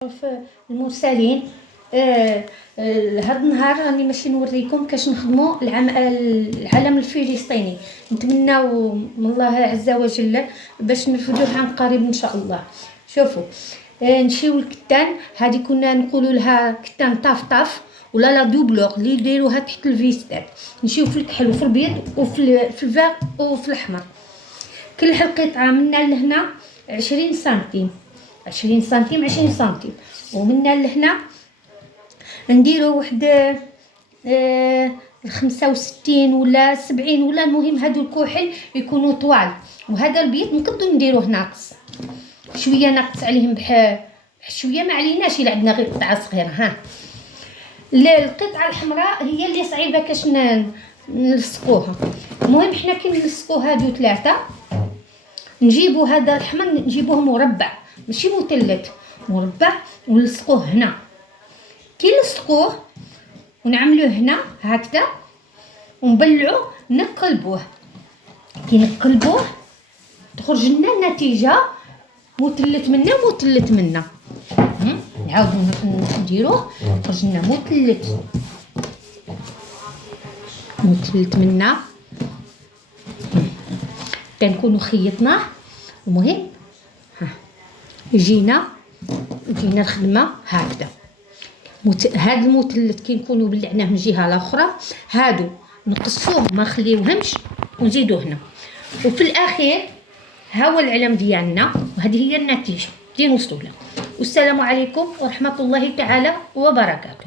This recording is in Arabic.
في المرسلين. هذا النهار راني ماشي نوريكم كاش نخدموا العلم الفلسطيني. نتمناو من الله عز وجل باش نرفدوه عن قريب ان شاء الله. شوفوا، نشيو الكتان، هذه كنا نقولوا لها كتان طاف ولا لا دوبلوغ اللي يديروها تحت الفيستات. نمشيو في الكحل وفي البيض وفي الفار وفي الاحمر. كل قطعه منا لهنا 20 سنتيم 20 سنتيم 20 سنتيم، ومنا لهنا نديرو واحد 65 ولا 70 ولا المهم هادو الكحل يكونوا طوال. وهذا البيض نقدروا نديروه ناقص شويه، ناقص عليهم شويه، ما عليناش الا عندنا غير قطعه صغيره. ها القطعه الحمراء هي اللي صعيبه كاش نلصقوها. المهم حنا كي نلصقو هادو ثلاثه، نجيبو هذا الحمر نجيبوه مربع ماشي مثلث، مربع، ونلصقوه هنا. كي نلصقوه ونعملوه هنا هكذا ونبلعوه، نقلبوه. كي نقلبوه تخرج لنا النتيجه مثلث منا مثلث منا. نعاودو نديروه، يخرج لنا مثلث منا. كنكونوا خيطناه. المهم يجينا الخدمه هكذا. هاد المثلث كي نكونوا بلعناه من جهه الاخرى، هادو نقصوه ما نخليوهمش ونزيدو هنا. وفي الاخير ها هو العلم ديالنا، وهذه هي النتيجه اللي نوصلوا لها. والسلام عليكم ورحمه الله تعالى وبركاته.